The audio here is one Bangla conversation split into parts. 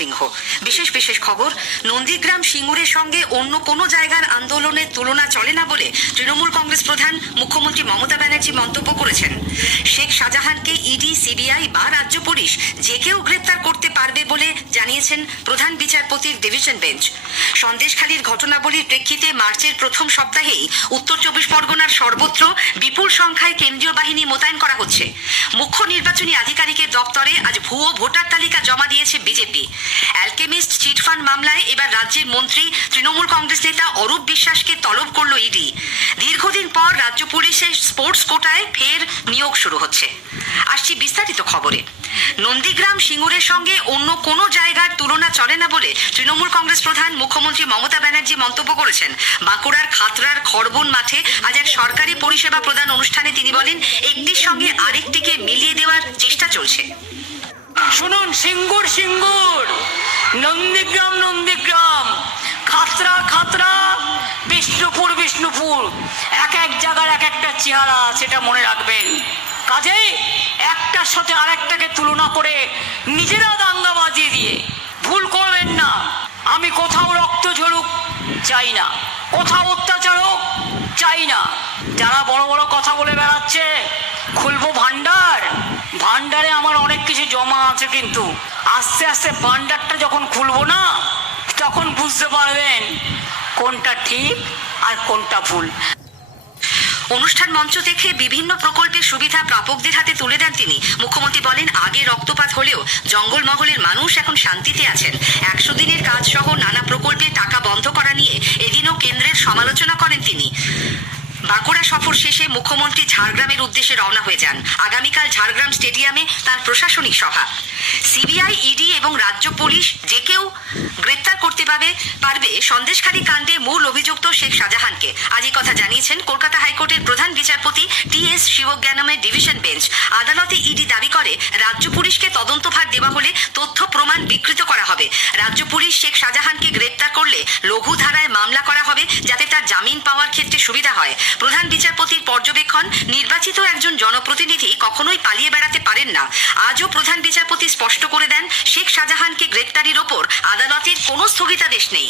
সিংহ। বিশেষ খবর, নন্দীগ্রাম সিঙ্গুরের সঙ্গে অন্য কোনো জায়গার আন্দোলনের তুলনা চলে না বলে তৃণমূল কংগ্রেস প্রধান মুখ্যমন্ত্রী মমতা ব্যানার্জি মন্তব্য করেছেন। শেখ শাহজাহানকে ইডি, সিবিআই বা রাজ্য পুলিশ যে কেউ গ্রেপ্তার করতে পারবে বলে জানিয়েছেন প্রধান বিচারপতির ডিভিশন বেঞ্চ। সন্দেশখালীর ঘটনাবলীর প্রেক্ষিতে মার্চের প্রথম সপ্তাহেই উত্তর চব্বিশ পরগনার সর্বত্র বিপুল সংখ্যায় কেন্দ্রীয় বাহিনী মোতায়েন করা হচ্ছে। মুখ্য নির্বাচনী আধিকারিকের দপ্তরে আজ ভুয়ো ভোটার তালিকা জমা দিয়েছে বিজেপি। অ্যালকেমিস্ট চিটফান্ড মামলায় এবার রাজ্যের মন্ত্রী তৃণমূল কংগ্রেস নেতা অরূপ বিশ্বাসকে তলব করল ইডি। দীর্ঘদিন পর রাজ্য পুলিশের স্পোর্টস কোটায় ফের নিয়োগ শুরু হচ্ছে। আসছি বিস্তারিত খবরে। নন্দীগ্রাম সিঙ্গুরের সঙ্গে অন্য কোনো জায়গার তুলনা চলে না বলে তৃণমূল কংগ্রেস প্রধান মুখ্যমন্ত্রী মমতা ব্যানার্জি মন্তব্য করেছেন। বাঁকুড়ার খাতড়ার খড়বন মাঠে আজ এক সরকারি পরিষেবা প্রদান অনুষ্ঠানে তিনি বলেন, একটির সঙ্গে আরেকটিকে মিলিয়ে দেওয়ার চেষ্টা চলছে। শুনুন, সিঙ্গুর সিঙ্গুর, নন্দীগ্রাম নন্দীগ্রাম, খাতড়া খাতড়া, বিষ্ণুপুর বিষ্ণুপুর, এক এক জায়গার এক একটা চেহারা, সেটা মনে রাখবেন। কাজেই একটার সাথে আরেকটাকে তুলনা করে নিজেরা দাঙ্গা বাজিয়ে দিয়ে ভুল করবেন না। আমি কোথাও রক্ত ঝরুক চাই না, কোথাও অত্যাচার হোক চাই না। যারা বড় বড় কথা বলে বেড়াচ্ছে খুলবো ভান্ডার, ভান্ডারে আমার অনেক কিছু জমা আছে, কিন্তু আস্তে আস্তে ভান্ডারটা যখন খুলবো না, তখন বুঝতে পারবেন কোনটা ঠিক আর কোনটা ভুল। অনুষ্ঠান মঞ্চ দেখে বিভিন্ন প্রকল্পের সুবিধা প্রাপকদের হাতে তুলে দেন তিনি। মুখ্যমন্ত্রী বলেন, আগে রক্তপাত হলেও জঙ্গলমহলের মানুষ এখন শান্তিতে আছেন। 100 দিনের কাজ সহ নানা প্রকল্পে টাকা বন্ধ করা নিয়ে এদিনও কেন্দ্রের সমালোচনা করেন তিনি। বাঁকুড়া সফর শেষে মুখ্যমন্ত্রী ঝাড়গ্রামের উদ্দেশ্যে রওনা হয়ে যান। আগামীকাল ঝাড়গ্রাম স্টেডিয়ামে তার প্রশাসনিক সভা। সিবিআই, ইডি এবং রাজ্য পুলিশ যে কেউ গ্রেপ্তার করতে পারবে সন্দেশখালী কাণ্ডে মূল অভিযুক্ত শেখ শাহজাহানকে। আজ এই কথা জানিয়েছেন কলকাতা হাইকোর্টের প্রধান বিচারপতি টি.এস. শিবজ্ঞানমের ডিভিশন বেঞ্চ। আদালতে ইডি দাবি করে, রাজ্য পুলিশকে তদন্তভার দেওয়া হলে তথ্য প্রমাণ বিকৃত করা হবে। রাজ্য পুলিশ শেখ শাহজাহানকে গ্রেপ্তার করলে লঘু ধারায় মামলা করা হবে, যাতে তার জামিন পাওয়ার ক্ষেত্রে সুবিধা হয়। প্রধান বিচারপতির পর্যবেক্ষণ, নির্বাচিত একজন জনপ্রতিনিধি কখনোই পালিয়ে বেড়াতে পারেন না। আজও প্রধান বিচারপতি স্পষ্ট করে দেন, শেখ শাহজাহানকে গ্রেপ্তারের ওপর আদালতের কোনো স্থগিতাদেশ নেই।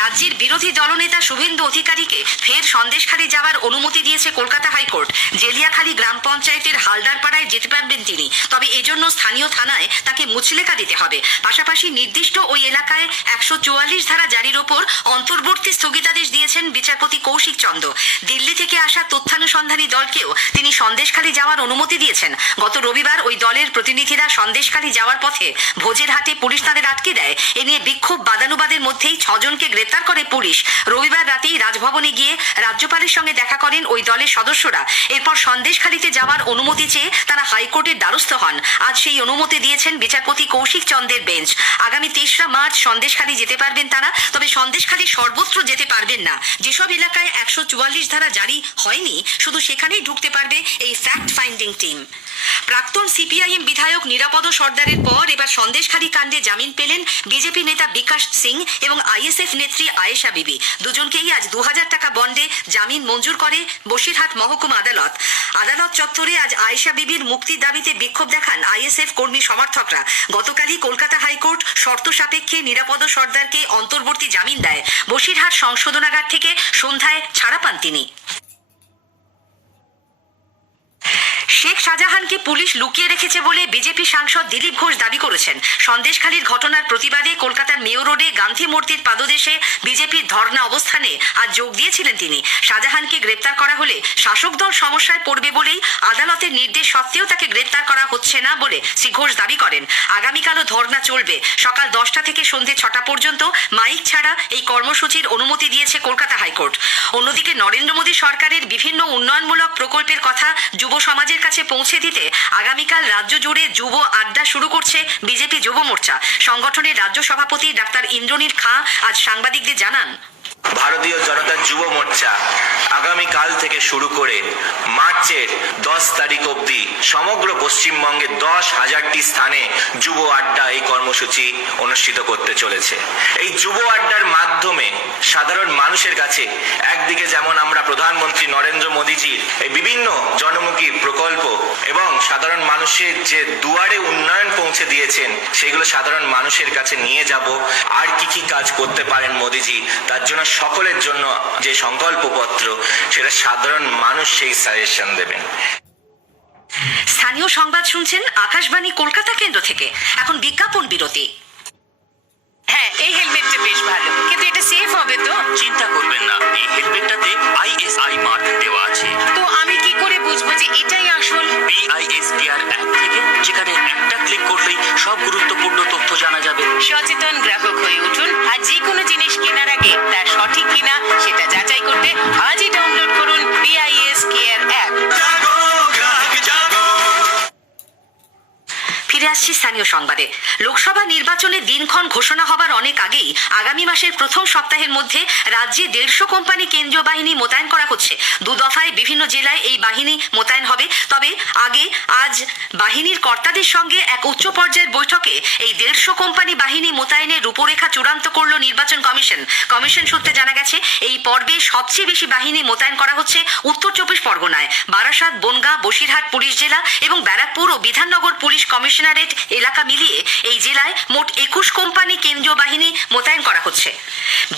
রাজ্যের বিরোধী দলনেতা শুভেন্দু অধিকারীকে ফের সন্দেশখালী যাওয়ার অনুমতি দিয়েছে কলকাতা হাইকোর্ট। জেলিয়াখালী গ্রাম পঞ্চায়েতের হালদারপাড়ায় যেতে পারবেন তিনি, তবে এজন্য স্থানীয় থানায় তাকে মুচলেকা দিতে হবে। পাশাপাশি নির্দিষ্ট ওই এলাকায় 144 ধারা জারির ওপর অন্তর্বর্তী স্থগিতাদেশ দিয়েছেন বিচারপতি কৌশিক চন্দ্র। দিল্লি থেকে আসা তথ্যানুসন্ধানী দলকেও তিনি সন্দেশখালী যাওয়ার অনুমতি দিয়েছেন। গত রবিবার ওই দলের প্রতিনিধিরা সন্দেশখালী যাওয়ার পথে ভোজেরহাটে পুলিশ তাদের আটকে দেয়। এ নিয়ে বিক্ষোভ বাদানুবাদের মধ্যেই 6 জনকে গ্রেপ্তার করে পুলিশ। রবিবার রাতেই রাজভবনে গিয়ে রাজ্যপালের সঙ্গে দেখা করেন ওই দলের সদস্যরা। এরপর সন্দেশখালীতে যাওয়ার অনুমতি চেয়ে তারা হাইকোর্টের দ্বারস্থ হন। আজ সেই অনুমতি দিয়েছেন বিচারপতি কৌশিক চন্দ্রের বেঞ্চ। আগামী 23 মার্চ সন্দেশখালী যেতে পারবেন তারা, তবে সন্দেশখালী সর্বত্র যেতে পারবেন না। যেসব এলাকায় 144 ধারা জারি হয়নি, শুধু সেখানেই ঢুকতে পারবে এই ফ্যাক্ট ফাইন্ডিং টিম। প্রাক্তন সিপিআইএম বিধায়ক নিরাপদ সর্দারের পর এবার সন্দেশখালী কাণ্ডে জামিন পেলেন বিজেপি নেতা বিকাশ সিং এবং আইএসএফ নেত্রী আয়েশা বিবি। দুজনকেই আজ 2000 টাকা বন্ডে জামিন মঞ্জুর করে বসিরহাট মহকুমা আদালত। আদালত চত্বরে আজ আয়েশা বিবির মুক্তির দাবিতে বিক্ষোভ দেখান আইএসএফ কর্মী সমর্থকরা। গতকালই কলকাতা হাইকোর্ট শর্ত সাপেক্ষে নিরাপদ সর্দারকে অন্তর্বর্তী জামিন দেয়। বসিরহাট সংশোধনাগার থেকে সন্ধ্যায় ছাড়া পান তিনি। শেখ শাহজাহানকে পুলিশ লুকিয়ে রেখেছে বলে বিজেপি সাংসদ দিলীপ ঘোষ দাবি করেছেন। সন্দেশখালীর ঘটনার প্রতিবাদে কলকাতার মেয়র রোডে গান্ধী মূর্তির পাদদেশে বিজেপির ধর্ণা অবস্থানে আজ যোগ দিয়েছিলেন তিনি। শাহজাহানকে গ্রেপ্তার করা হলে শাসক দল সমস্যায় পড়বে বলেই আদালতের নির্দেশ সত্ত্বেও তাকে গ্রেপ্তার করা হচ্ছে না বলে শ্রী ঘোষ দাবি করেন। আগামীকালও ধর্ণা চলবে। সকাল 10টা থেকে সন্ধে 6টা পর্যন্ত মাইক ছাড়া এই কর্মসূচির অনুমতি দিয়েছে কলকাতা হাইকোর্ট। অন্যদিকে নরেন্দ্র মোদী সরকারের বিভিন্ন উন্নয়নমূলক প্রকল্পের কথা যুব সমাজের কাছে পৌঁছে দিতে আগামীকাল রাজ্য জুড়ে যুব আড্ডা শুরু করছে বিজেপি যুব মোর্চা। সংগঠনের রাজ্য সভাপতি ডাক্তার ইন্দ্রনীল খাঁ আজ সাংবাদিকদের জানান, ভারতীয় জনতা যুব মোর্চা আগামীকাল থেকে শুরু করে মার্চের 10 তারিখ অবধি সমগ্র পশ্চিমবঙ্গে 10,000টি স্থানে যুব আড্ডা এই কর্মসূচি অনুষ্ঠিত করতে চলেছে। এই যুব আড্ডার মাধ্যমে সাধারণ মানুষের কাছে একদিকে যেমন আমরা প্রধানমন্ত্রী নরেন্দ্র মোদীজির এই বিভিন্ন জনমুখী প্রকল্প এবং সাধারণ মানুষের যে দুয়ারে উন্নয়ন পৌঁছে দিয়েছেন সেগুলো সাধারণ মানুষের কাছে নিয়ে যাব। আর কি কি কাজ করতে পারেন মোদীজি, তার জন্য সকলের জন্য যে সংকল্পপত্র, সেটা সাধারণ মানুষ সেই সাজেশন দেবেন। স্থানীয় সংবাদ শুনছেন আকাশবাণী কলকাতা কেন্দ্র থেকে। এখন বিজ্ঞাপন বিরতি। হ্যাঁ, এই হেলমেটটা বেশ ভালো, কিন্তু এটা সেফ হবে তো? চিন্তা করবেন না, এই হেলমেটটাতে ISI মার্ক দেওয়া আছে। তো আমি কি করে বুঝবো যে এটাই আসল? BISKR অ্যাপ থেকে, যেখানে একটা ক্লিক করলেই সব গুরুত্বপূর্ণ তথ্য জানা যাবে। সচেতন গ্রাহক হয়ে উঠুন, আর যে কোনো জিনিস কেনার আগে তা সঠিক কিনা সেটা যাচাই করতে আজই ডাউনলোড করুন BISKR অ্যাপ। ফিরে আসছি স্থানীয় সংবাদে। লোকসভা নির্বাচনের দিনক্ষণ ঘোষণা হবার অনেক আগেই আগামী মাসের প্রথম সপ্তাহের মধ্যে রাজ্যে 150 কোম্পানি কেন্দ্রীয় বাহিনী মোতায়েন করা হচ্ছে। 2 দফায় বিভিন্ন জেলায় এই বাহিনী মোতায়েন হবে। তবে আগে আজ বাহিনীর কর্তাদের সঙ্গে এক উচ্চ পর্যায়ের বৈঠকে এই 150 কোম্পানি বাহিনী মোতায়েনের রূপরেখা চূড়ান্ত করল নির্বাচন কমিশন। কমিশন সূত্রে জানা গেছে, এই পর্বে সবচেয়ে বেশি বাহিনী মোতায়েন করা হচ্ছে উত্তর 24 পরগনায়। বারাসাত, বনগাঁ, বসিরহাট পুলিশ জেলা এবং ব্যারাকপুর ও বিধাননগর পুলিশ কমিশনারেট এলাকা মিলিয়ে এই জেলায় মোট 21 কোম্পানি কেন্দ্রীয় বাহিনী মোতায়েন করা হচ্ছে।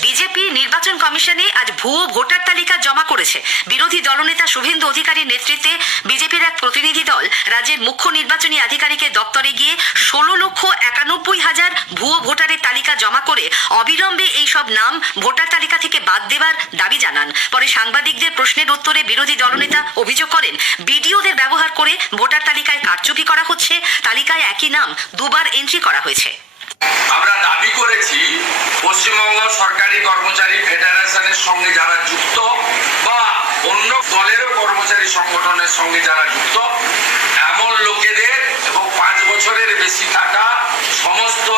বিজেপি নির্বাচন কমিশনে আজ ভুয়ো ভোটার তালিকা জমা করেছে। বিরোধী দলনেতা শুভেন্দু অধিকারীর নেতৃত্বে বিজেপির এক প্রতিনিধি দল রাজ্যের মুখ্য নির্বাচনী আধিকারিকের দপ্তরে গিয়ে 16,91,000 ভুয়ো ভোটারের তালিকা জমা করে অবিলম্বে এই সব নাম ভোটার তালিকা থেকে বাদ দেবার দাবি জানান। পরে সাংবাদিকদের প্রশ্নের উত্তরে বিরোধী দলনেতা অভিযোগ করেন, বিডিওদের ব্যবহার করে ভোটার তালিকায় কারচুপি করা হচ্ছে। তালিকায় একই নাম 2 বার এন্ট্রি করা হয়েছে। আমরা দাবি করেছি পশ্চিমবঙ্গ সরকারি কর্মচারী ফেডারেশনের সঙ্গে যারা যুক্ত বা অন্য দলেরও কর্মচারী সংগঠনের সঙ্গে যারা যুক্ত এমন লোকেদের এবং 5 বছরের বেশি থাকা সমস্ত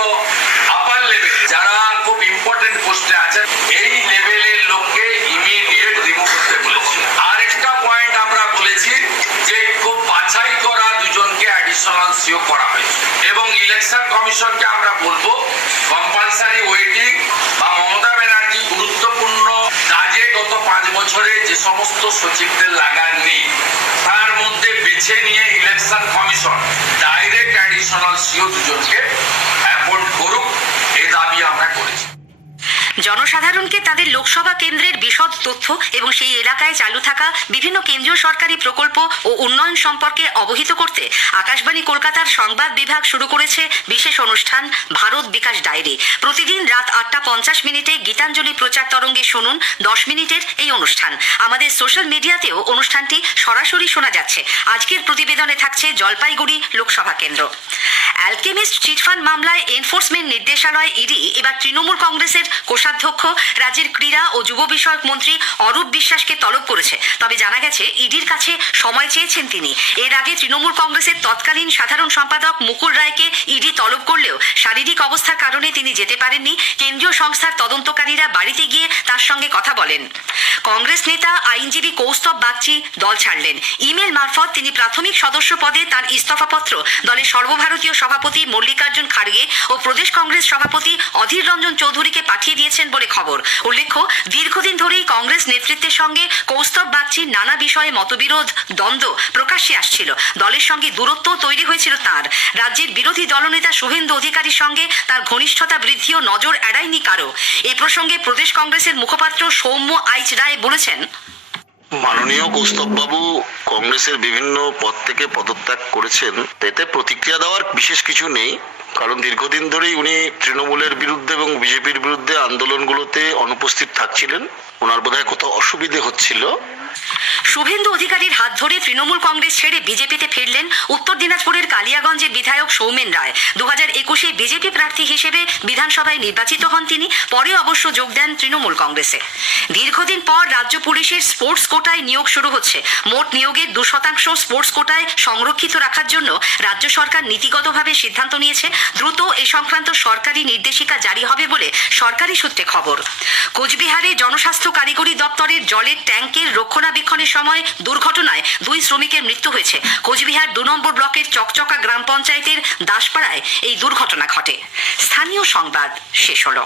আপার লেভেল যারা খুব ইম্পর্টেন্ট পোস্টে আছেন এই লেভেলের লোককে ইমিডিয়েট রিমুভ করতে বলেছি। আরেকটা পয়েন্ট আমরা বলেছি যে খুব বাছাই করা 2 জনকে অ্যাডিশনাল সিও করা হয়েছে এবং ইলেকশন কমিশনকে আমরা বলবো কম্পালসারি ওয়েটিং বা মমতা ব্যানার্জি গুরুত্বপূর্ণ কাজে গত 5 বছরে যে সমস্ত সচিবদের লাগান নেই তার মধ্যে বেছে নিয়ে election commission direct additional CO 2 জনকে অ্যাপয়েন্ট করুক, এই দাবি আমরা করেছি। জনসাধারণকে তাদের লোকসভা কেন্দ্রের বিশদ তথ্য এবং সেই এলাকায় চালু থাকা বিভিন্ন কেন্দ্রীয় সরকারি প্রকল্প ও উন্নয়ন সম্পর্কে অবহিত করতে আকাশবাণী কলকাতার সংবাদ বিভাগ শুরু করেছে বিশেষ অনুষ্ঠান ভারত বিকাশ ডায়েরি। প্রতিদিন রাত 8:50 গীতাঞ্জলি প্রচার তরঙ্গে শুনুন 10 মিনিটের এই অনুষ্ঠান। আমাদের সোশ্যাল মিডিয়াতেও অনুষ্ঠানটি সরাসরি শোনা যাচ্ছে। আজকের প্রতিবেদনে থাকছে জলপাইগুড়ি লোকসভা কেন্দ্র। অ্যালকেমিস্ট চিটফান্ড মামলায় এনফোর্সমেন্ট নির্দেশালয় ইডি এবার তৃণমূল কংগ্রেসের কোষাধ্যক্ষ রাজ্যের ক্রীড়া ও যুব বিষয়ক মন্ত্রী অরূপ বিশ্বাসকে তলব করেছে। তবে জানা গেছে ইডির কাছে সময় চেয়েছেন তিনি। এর আগে তৃণমূল কংগ্রেসের তৎকালীন সাধারণ সম্পাদক মুকুল রায়কে ইডি তলব করলেও শারীরিক অবস্থার কারণে তিনি যেতে পারেননি। কেন্দ্রীয় সংস্থার তদন্তকারীরা বাড়িতে গিয়ে তার সঙ্গে কথা বলেন। কংগ্রেস নেতা আইনজীবী কৌস্তব বাগচি দল ছাড়লেন। ইমেল মারফত তিনি প্রাথমিক সদস্য পদে তার ইস্তফাপত্র দলের সর্বভারতীয় সভাপতি মল্লিকার্জুন খাড়গে ও প্রদেশ কংগ্রেস সভাপতি অধীর রঞ্জন চৌধুরীকে পাঠিয়ে দিয়েছেন বলে খবর। উল্লেখ্য, দীর্ঘদিন ধরেই কংগ্রেস নেতৃত্বের সঙ্গে কৌস্তব বাগচির নানা বিষয়ে মতবিরোধ, দ্বন্দ্ব প্রকাশ্যে আসছিল। দলের সঙ্গে দূরত্ব তৈরি হয়েছিল তার। রাজ্যের বিরোধী দলনেতা শুভেন্দু অধিকারীর সঙ্গে তার ঘনিষ্ঠতা বৃদ্ধিও নজর এড়ায়নি কারো। এ প্রসঙ্গে প্রদেশ কংগ্রেসের মুখপাত্র সৌম্য আইচ রায় বলেছেন, মাননীয় কৌস্তববাবু কংগ্রেসের বিভিন্ন পদ থেকে পদত্যাগ করেছেন, এতে প্রতিক্রিয়া দেওয়ার বিশেষ কিছু নেই। কারণ দীর্ঘদিন ধরেই উনি তৃণমূলের বিরুদ্ধে এবং বিজেপির বিরুদ্ধে আন্দোলনগুলোতে অনুপস্থিত থাকছিলেন। ওনার বোধহয় কোথাও অসুবিধে হচ্ছিল, শুভেন্দু অধিকারীর হাত ধরে তৃণমূল কংগ্রেস ছেড়ে বিজেপিতে ফিরলেন উত্তর দিনাজপুরের কালিয়াগঞ্জের বিধায়ক সৌমেন রায়। 2021-এ বিজেপি প্রার্থী হিসেবে বিধানসভায় নির্বাচিত হন তিনি, পরে অবশ্য যোগ দেন তৃণমূল কংগ্রেসে। দীর্ঘদিন পর রাজ্য পুলিশের স্পোর্টস কোটায় নিয়োগ শুরু হচ্ছে। মোট নিয়োগের 2% স্পোর্টস কোটায় সংরক্ষিত রাখার জন্য রাজ্য সরকার নীতিগতভাবে সিদ্ধান্ত নিয়েছে। দ্রুত এ সংক্রান্ত সরকারি নির্দেশিকা জারি হবে বলে সরকারি সূত্রে খবর। কোচবিহারে জনস্বাস্থ্য কারিগরি দপ্তরের জলের ট্যাঙ্কের রক্ষণাবেক্ষণের সময় দুর্ঘটনায় 2 শ্রমিকের মৃত্যু হয়েছে। কোচবিহার 2 নম্বর ব্লকের চকচকা গ্রাম পঞ্চায়েতের দাসপাড়ায় এই দুর্ঘটনা ঘটে। স্থানীয় সংবাদ শেষ হলো।